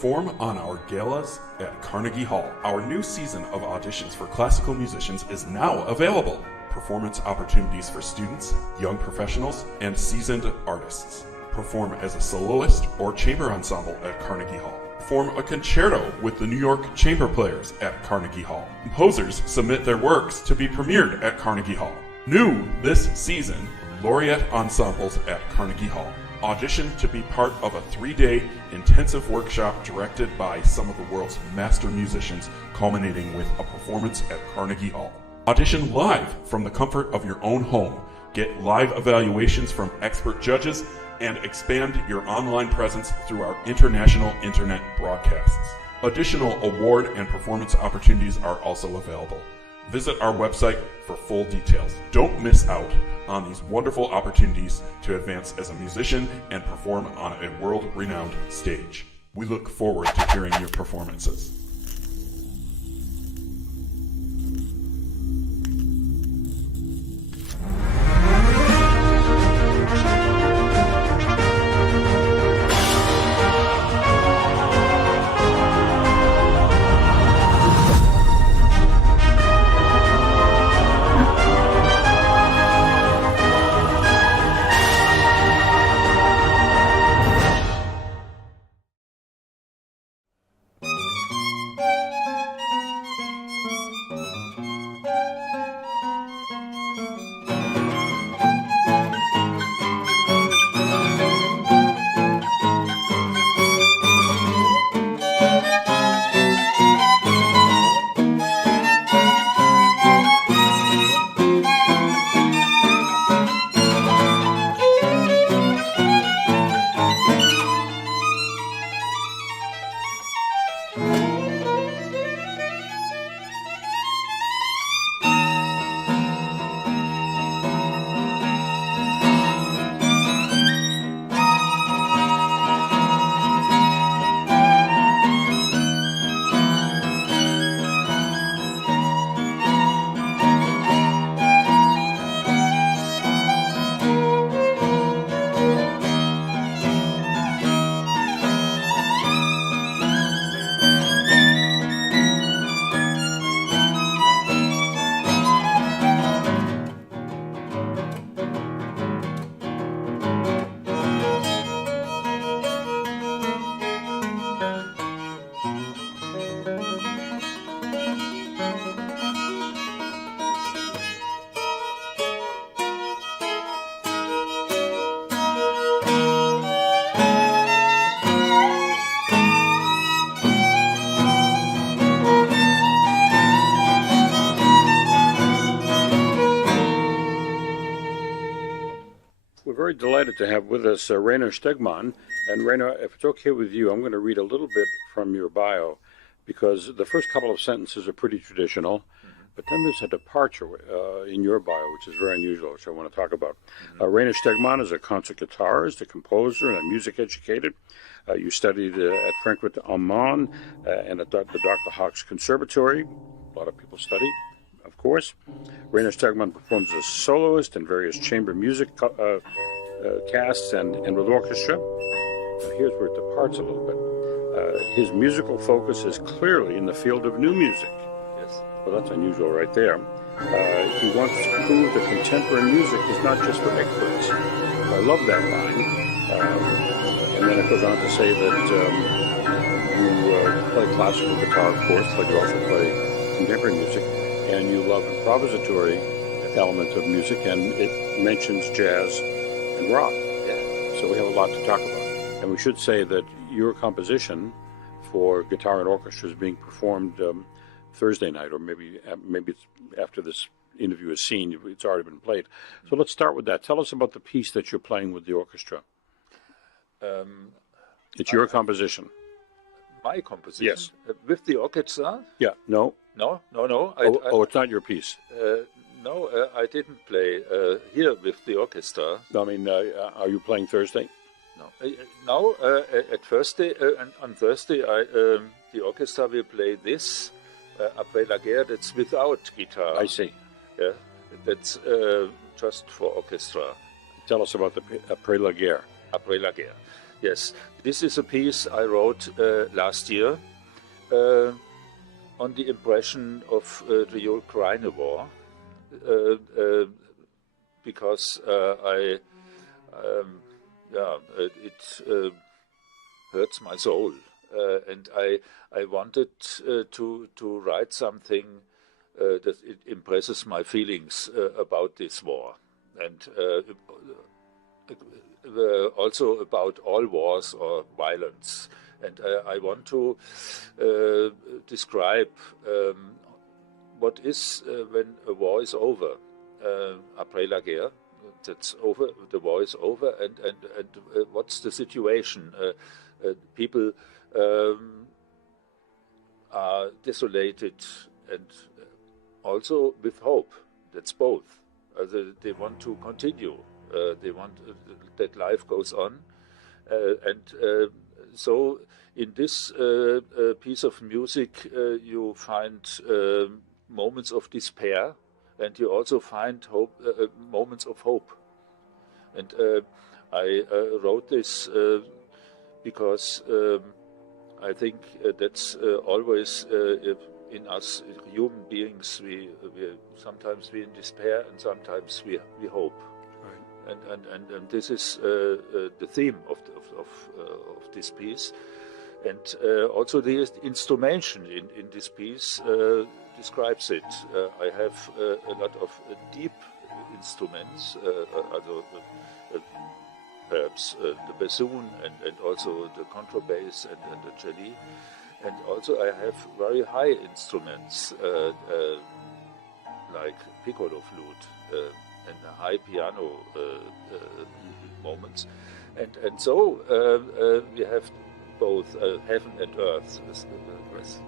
Perform on our galas at Carnegie Hall. Our new season of auditions for classical musicians is now available. Performance opportunities for students, young professionals, and seasoned artists. Perform as a soloist or chamber ensemble at Carnegie Hall. Perform a concerto with the New York Chamber Players at Carnegie Hall. Composers submit their works to be premiered at Carnegie Hall. New this season, Laureate ensembles at Carnegie Hall. Audition to be part of a 3-day intensive workshop directed by some of the world's master musicians, culminating with a performance at Carnegie Hall. Audition live from the comfort of your own home. Get live evaluations from expert judges and expand your online presence through our international internet broadcasts. Additional award and performance opportunities are also available. Visit our website for full details. Don't miss out on these wonderful opportunities to advance as a musician and perform on a world-renowned stage. We look forward to hearing your performances. Delighted to have with us Rainer Stegmann. And Rainer, if it's okay with you, I'm going to read a little bit from your bio, because the first couple of sentences are pretty traditional, but then there's a departure in your bio, which is very unusual, which I want to talk about. Rainer Stegmann is a concert guitarist, a composer, and a music educated. You studied at Frankfurt am Main and at the Dr. Hawk's Conservatory. A lot of people study, of course. Rainer Stegmann performs as a soloist in various chamber music casts and with orchestra. Here's where it departs a little bit. His musical focus is clearly in the field of new music. Yes. Well, that's unusual right there. He wants to prove that contemporary music is not just for experts. I love that line. And then it goes on to say that you play classical guitar, of course, but you also play contemporary music, and you love improvisatory element of music, and it mentions jazz and rock. Yeah. So we have a lot to talk about. And we should say that your composition for guitar and orchestra is being performed Thursday night, or maybe it's after this interview is seen, it's already been played. So let's start with that. Tell us about the piece that you're playing with the orchestra. It's your composition. My composition? Yes. With the orchestra? Yeah, no. No. It's not your piece. No, I didn't play here with the orchestra. I mean, are you playing Thursday? No. At Thursday, on Thursday, the orchestra will play this Après, guerre. That's without guitar. I see. Yeah, that's just for orchestra. Tell us about the Après, guerre. Après, guerre. Yes, this is a piece I wrote last year on the impression of the Ukraine war, because it hurts my soul, and I wanted to write something that it impresses my feelings about this war, and also about all wars or violence. And I want to describe what is when a war is over. Après la guerre, that's over. The war is over, and what's the situation? People are desolated, and also with hope. That's both. They want to continue. They want that life goes on, and so in this piece of music you find moments of despair, and you also find hope, moments of hope. And I wrote this because I think that's always in us human beings. We sometimes we're in despair, and sometimes we hope. Right. And this is the theme of this piece, and also the instrumentation in this piece describes it. I have a lot of deep instruments, perhaps the bassoon and also the contrabass and the cello, and also I have very high instruments like piccolo flute and high piano moments, and so we have both heaven and earth. Yes.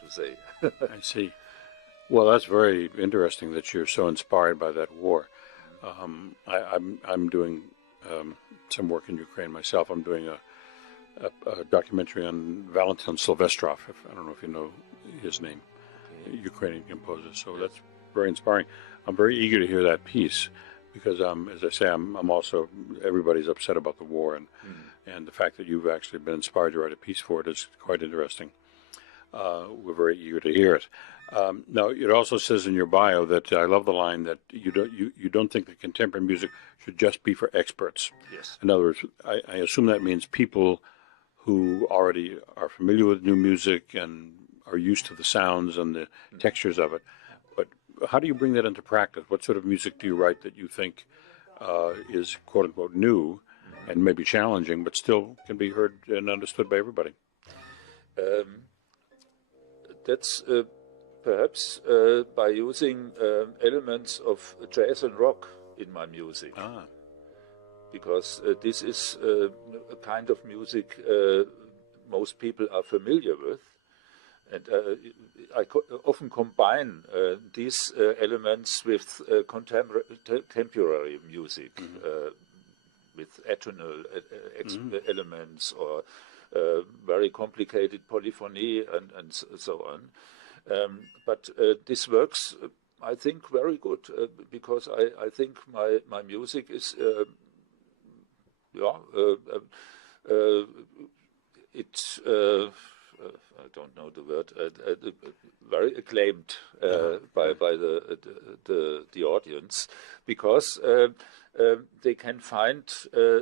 To say. I see. Well, that's very interesting that you're so inspired by that war. I'm doing some work in Ukraine myself. I'm doing a documentary on Valentin Silvestrov. I don't know if you know his name, Ukrainian composer. So that's very inspiring. I'm very eager to hear that piece because, as I say, I'm also, everybody's upset about the war, and the fact that you've actually been inspired to write a piece for it is quite interesting. We're very eager to hear it. Now, it also says in your bio that I love the line that you don't think that contemporary music should just be for experts. Yes. In other words, I assume that means people who already are familiar with new music and are used to the sounds and the textures of it. But how do you bring that into practice? What sort of music do you write that you think is quote unquote new and maybe challenging, but still can be heard and understood by everybody? That's perhaps by using elements of jazz and rock in my music. Because this is a kind of music most people are familiar with. And I often combine these elements with contemporary music, with atonal elements or very complicated polyphony and so on. But this works, I think, very good because I think my music is, I don't know the word, very acclaimed by the audience because they can find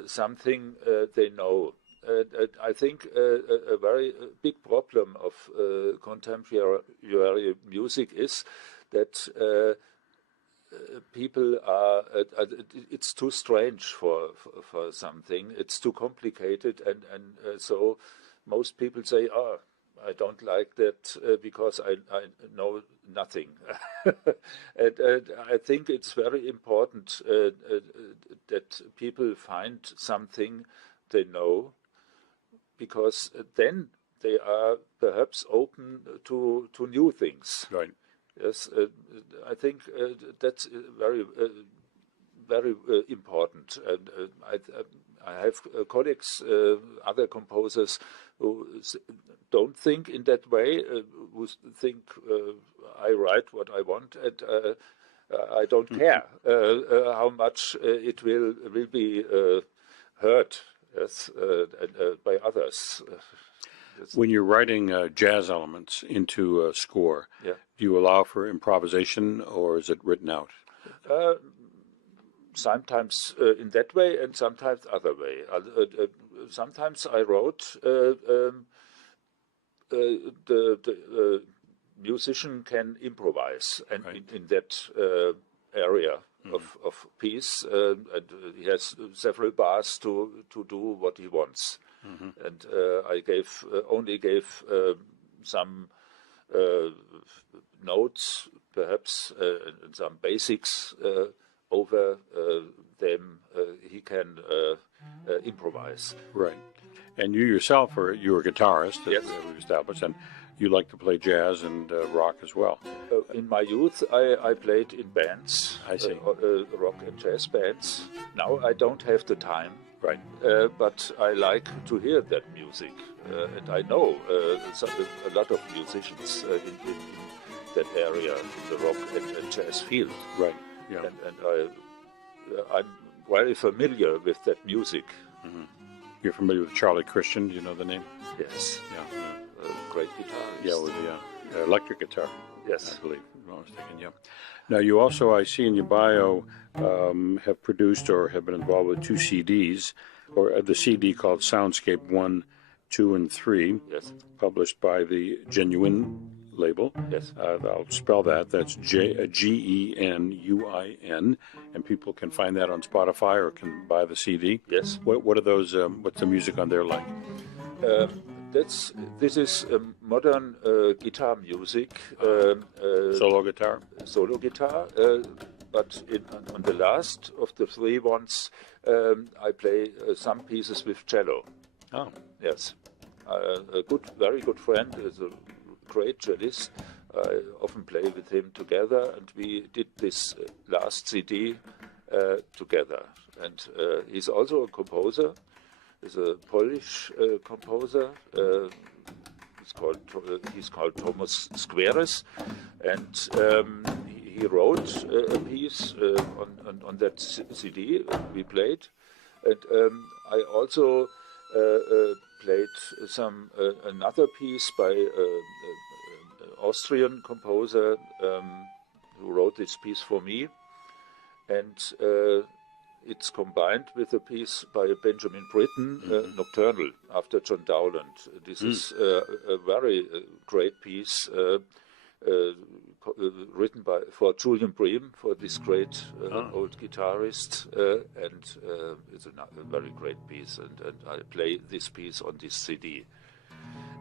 something they know. I think a very big problem of contemporary music is that people are, it's too strange for something, it's too complicated, and so most people say, oh, I don't like that because I know nothing. And I think it's very important that people find something they know, because then they are perhaps open to new things. Right. Yes, I think that's very important. And I have colleagues, other composers, who don't think in that way, who think I write what I want and I don't care how much it will be heard, yes, by others. When you're writing jazz elements into a score, do you allow for improvisation or is it written out? Sometimes in that way and sometimes other way. Sometimes I wrote the musician can improvise and in that area of piece, and he has several bars to do what he wants. And I only gave some notes, perhaps, and some basics over them. He can improvise. Right. And you yourself you're a guitarist, as we've established, and you like to play jazz and rock as well. In my youth, I played in bands, I see. Rock and jazz bands. Now I don't have the time. Right. But I like to hear that music, and I know a lot of musicians in that area, in the rock and jazz field. Right. Yeah. And I'm very familiar with that music. You're familiar with Charlie Christian? Do you know the name? Yes. Yeah. Great guitarist. Yeah, with the electric guitar. Yes. I believe. I was thinking, yeah. Now, you also, I see in your bio, have produced or have been involved with 2 CDs, or the CD called Soundscape 1, 2, and 3, yes, published by the Genuine label. Yes. I'll spell that. That's Genuin, and people can find that on Spotify or can buy the CD. Yes. What are those? What's the music on there like? This is modern guitar music. Solo guitar. Solo guitar. But on the last of the 3 ones, I play some pieces with cello. Oh. Yes. A very good friend is a great cellist. I often play with him together, and we did this last CD together. And he's also a composer. He's a Polish composer. He's called Thomas Squares, and he wrote a piece on that CD we played, and I also played another piece by Austrian composer who wrote this piece for me, and it's combined with a piece by Benjamin Britten, Nocturnal, after John Dowland. This is a very great piece written for Julian Bream, for this great old guitarist, and it's a very great piece, and I play this piece on this CD.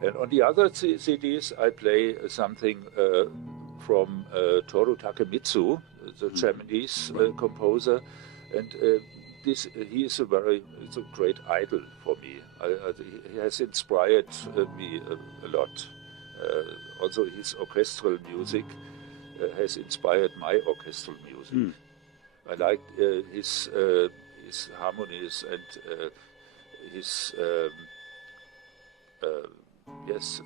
And on the other CDs, I play something from Toru Takemitsu, the Japanese composer, and he is it's a great idol for me. He has inspired me a lot. Also, his orchestral music has inspired my orchestral music. I like his harmonies and his his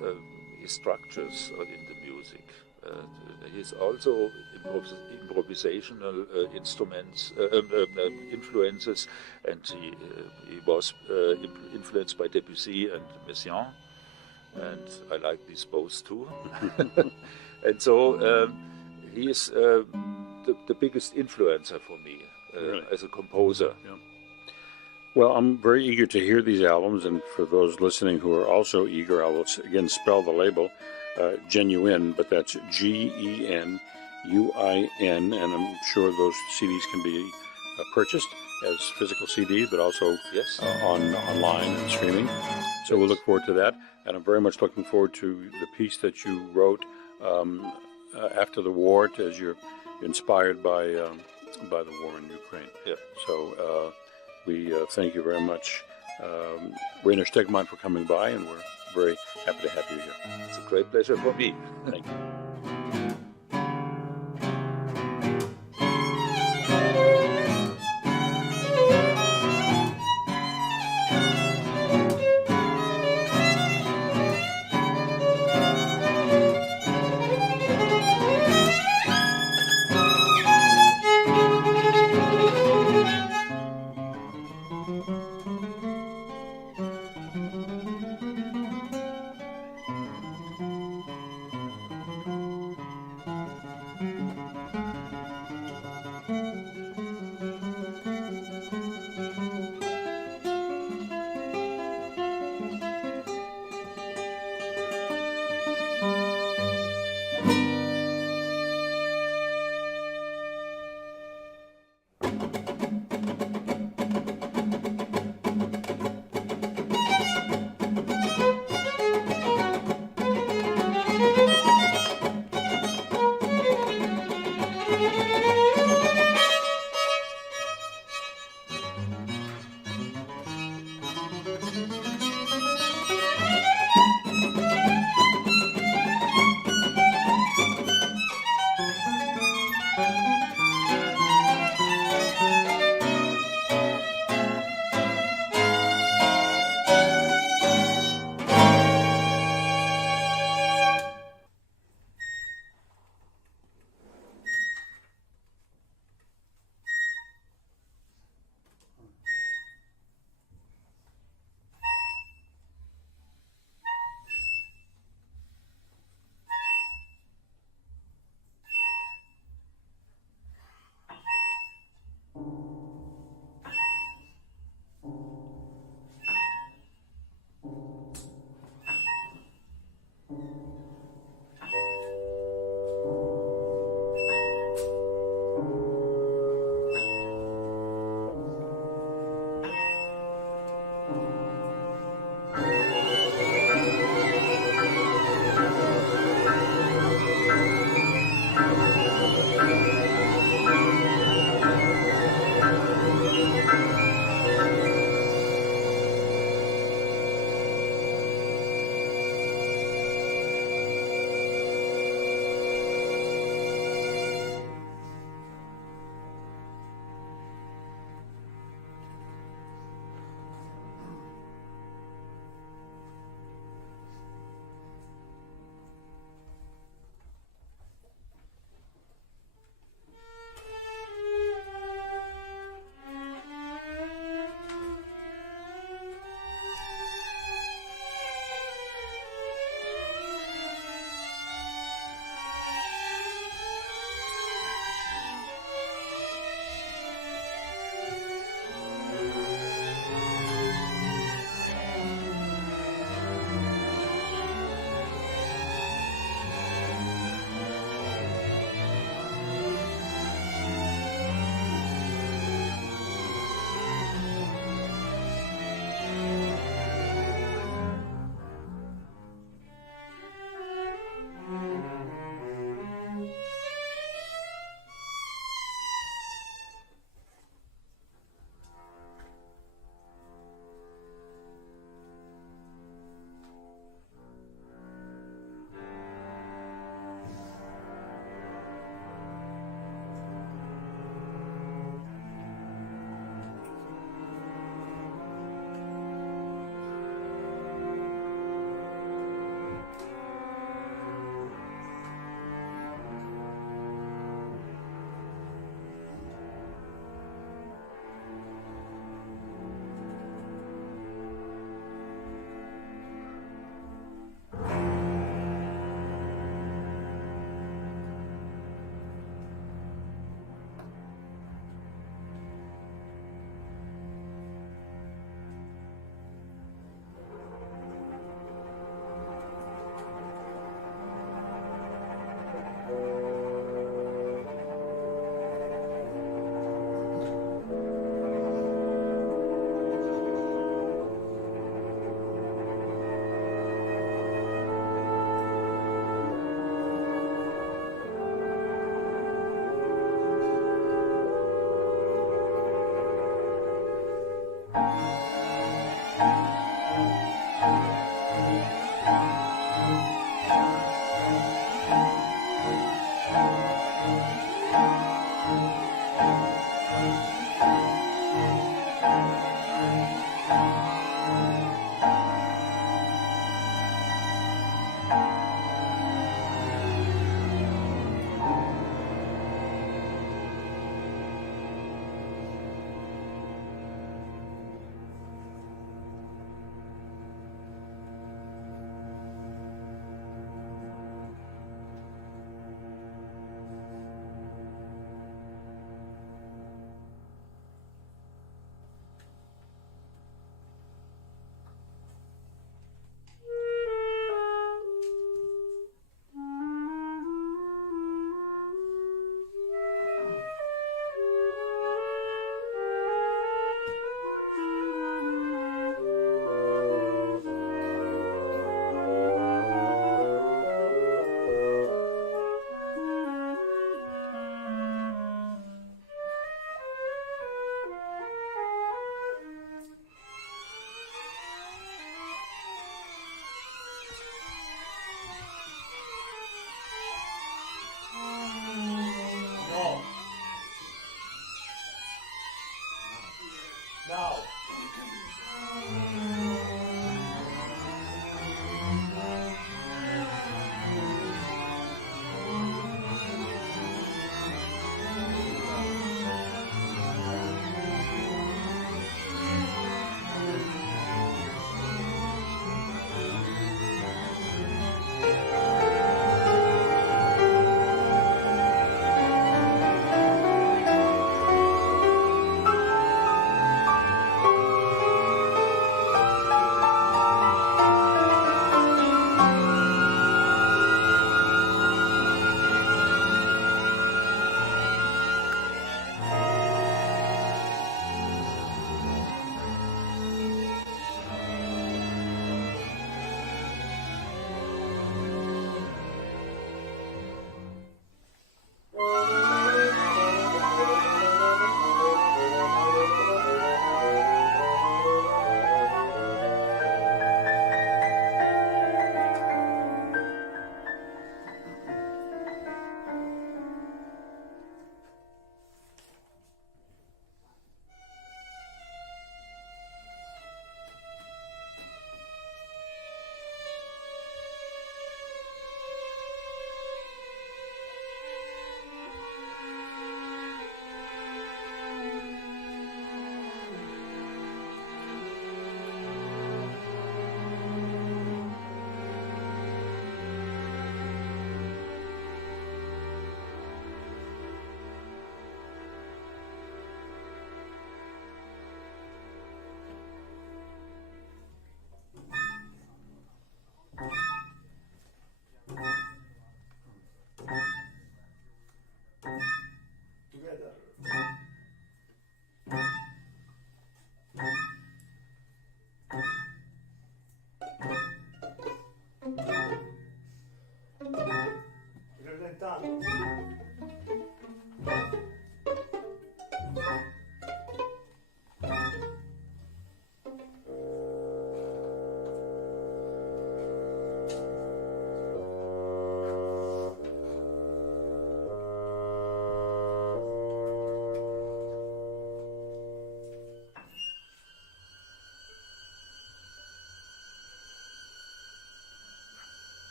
structures in the music. He's also improvisational influences, and he was influenced by Debussy and Messiaen, and I like these both too. And so he is the biggest influencer for me as a composer. Yeah. Well, I'm very eager to hear these albums, and for those listening who are also eager, I will again spell the label, Genuine, but that's Genuin, and I'm sure those CDs can be purchased as physical CDs, but also online and streaming. So we'll look forward to that, and I'm very much looking forward to the piece that you wrote after the war, as you're inspired by the war in Ukraine. Yeah. So we thank you very much, Rainer Stegmann, for coming by, and we're very happy to have you here. It's a great pleasure for me. Thank you.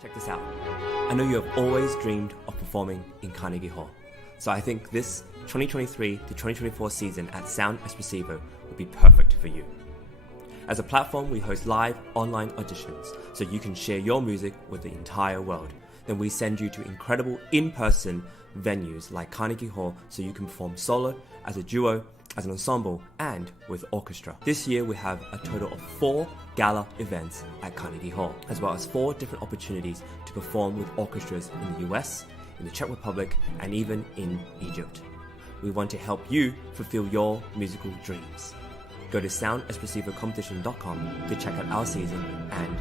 Check this out. I know you have always dreamed of performing in Carnegie Hall, so I think this 2023 to 2024 season at Sound Espressivo would be perfect for you. As a platform, we host live online auditions so you can share your music with the entire world. Then we send you to incredible in-person venues like Carnegie Hall so you can perform solo, as a duo, as an ensemble, and with orchestra. This year we have a total of 4 gala events at Carnegie Hall, as well as 4 different opportunities to perform with orchestras in the US, in the Czech Republic, and even in Egypt. We want to help you fulfill your musical dreams. Go to soundexpressivocompetition.com to check out our season and